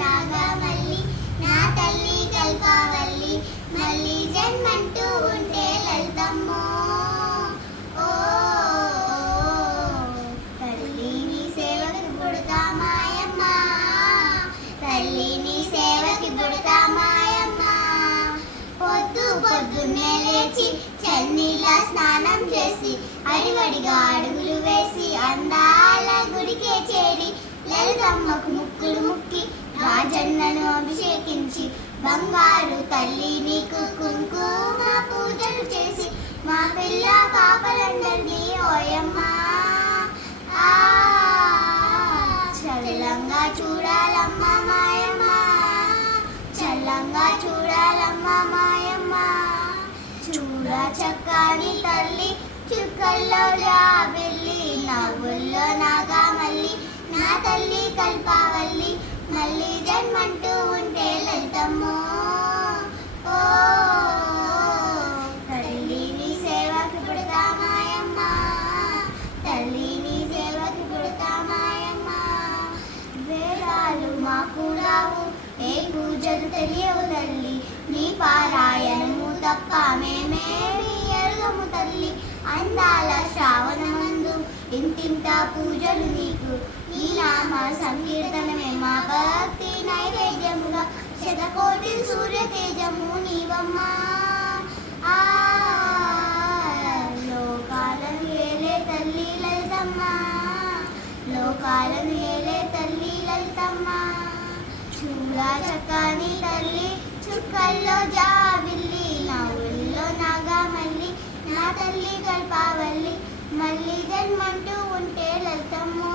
నాగమల్లి నా తల్లి కల్పవల్లి మళ్ళీ జన్మంటూ ఉంటే లలితమ్మో. ఓ తల్లి నీ సేవకి పుడతా మాయమ్మ, తల్లి నీ సేవకి పుడతా మాయమ్మ. పొద్దు పొద్దున్నే లేచి చన్నీళ్ళ స్నానం చేసి అడివడిగా అడుగులు వేసి అందాల గుడికే చేరి లలితమ్మకు ముక్కులు ముక్కి రాజన్నను అభిషేకించి బంగారు తల్లి నీకు కుంకుమ పూజలు చేసి మా పిల్ల పాపలందరినీ ఓయమ్మ చల్లంగా చూడాలమ్మ మాయమ్మ, చల్లంగా చూడాలమ్మ మాయమ్మ. చూడ చక్కని తల్లి చుక్కల్లో జాబిల్లి నవ్వుల్లో నాగమల్లి నా తల్లి కల్పవల్లి మళ్ళీ జన్మంటూ ఉంటే లలితమ్మో. ఓ తల్లి నీ సేవకి పుడతా మాయమ్మ, తల్లి నీ సేవకి పుడతా మాయమ్మ. వేదాలు మాకు రావు ఏ పూజలు తెలియవు తల్లి, నీ పారాయణము తప్ప మేమేమి ఎరుగము తల్లి. అందాల శ్రావణమందు ఇంతింత పూజలు నీకు, నీ నామ సంకీర్తనమే మా భక్తి నైవేద్యముగా. శతకోటి సూర్య తేజము నీవమ్మా, లోకాలను ఏలే తల్లి లలితమ్మ, లోకాలను ఏలే తల్లి లలితమ్మ. చూడా చక్కని తల్లి చుక్కల్లో జాబిల్లి నవ్వుల్లో నాగమల్లి నా తల్లి కల్పవల్లి మళ్ళీ జన్మంటూ ఉంటే లలితమ్మో.